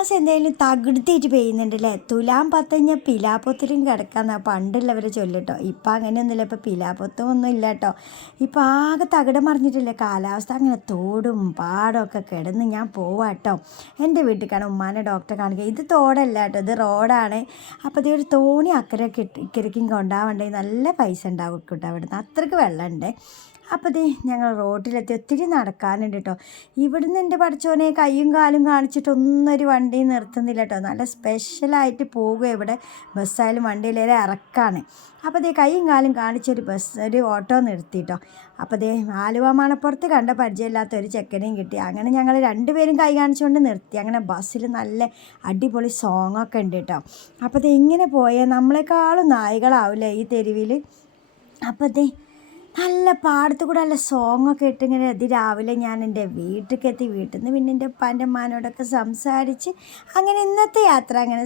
മാസം എന്തായാലും തകൃതിയിട്ട് പെയ്യുന്നുണ്ടല്ലേ. തുലാം പത്തഞ്ഞ പിലാപ്പൊത്തിലും കിടക്കാമെന്നാ പണ്ടുള്ളവർ ചൊല്ലിട്ടോ. ഇപ്പം അങ്ങനെയൊന്നുമില്ല, ഇപ്പം പിലാപ്പൊത്തും ഇല്ല കേട്ടോ. ഇപ്പം ആകെ തകിടം മറിഞ്ഞിട്ടില്ലേ കാലാവസ്ഥ. അങ്ങനെ തോടും പാടവും ഒക്കെ കിടന്ന് ഞാൻ പോവാം കേട്ടോ. എൻ്റെ വീട്ടിലേക്കാണ് ഉമ്മാനെ ഡോക്ടറെ കാണിക്കുക. ഇത് തോടല്ല കേട്ടോ, ഇത് റോഡാണ്. അപ്പോൾ ഇതൊരു തോണി അക്കരയ്ക്ക് ഇക്കരയ്ക്കും കൊണ്ടുപോകാണ്ടെങ്കിൽ നല്ല പൈസ ഉണ്ടാവും കേട്ടോ. അവിടുന്ന് അത്രയ്ക്ക് വെള്ളമുണ്ട്. അപ്പോൾ ദേ ഞങ്ങൾ റോഡിലെത്തി. ഒത്തിരി നടക്കാനുണ്ട് കേട്ടോ. ഇവിടുന്ന് എൻ്റെ പഠിച്ചോനെ കയ്യും കാലും കാണിച്ചിട്ടൊന്നും ഒരു വണ്ടി നിർത്തുന്നില്ല കേട്ടോ. നല്ല സ്പെഷ്യലായിട്ട് പോകുക. ഇവിടെ ബസ്സായാലും വണ്ടിയിലേറെ ഇറക്കാണ്. അപ്പോൾ ദേ കയ്യും കാലും കാണിച്ചൊരു ഒരു ഓട്ടോ നിർത്തി കേട്ടോ. അപ്പോൾ ദേ ആലുവ മണപ്പുറത്ത് കണ്ട പരിചയമില്ലാത്ത ഒരു ചെക്കനെയും കിട്ടി. അങ്ങനെ ഞങ്ങൾ രണ്ടുപേരും കൈ കാണിച്ചുകൊണ്ട് നിർത്തി. അങ്ങനെ ബസ്സിൽ നല്ല അടിപൊളി സോങ്ങൊക്കെ ഉണ്ട് കേട്ടോ. അപ്പോൾ ദേ ഇങ്ങനെ പോയാൽ നമ്മളെക്കാളും നായികളാവില്ലേ ഈ തെരുവിൽ. അപ്പോൾ ദേ നല്ല പാടത്ത് കൂടെ നല്ല സോങ്ങൊക്കെ ഇട്ട് ഇങ്ങനെ രാവിലെ ഞാൻ എൻ്റെ വീട്ടിലേക്ക് എത്തി. വീട്ടിൽ നിന്ന് പിന്നെ എൻ്റെ ഉപ്പാൻ്റെ ഉമ്മാനോടൊക്കെ സംസാരിച്ച് അങ്ങനെ ഇന്നത്തെ യാത്ര അങ്ങനെ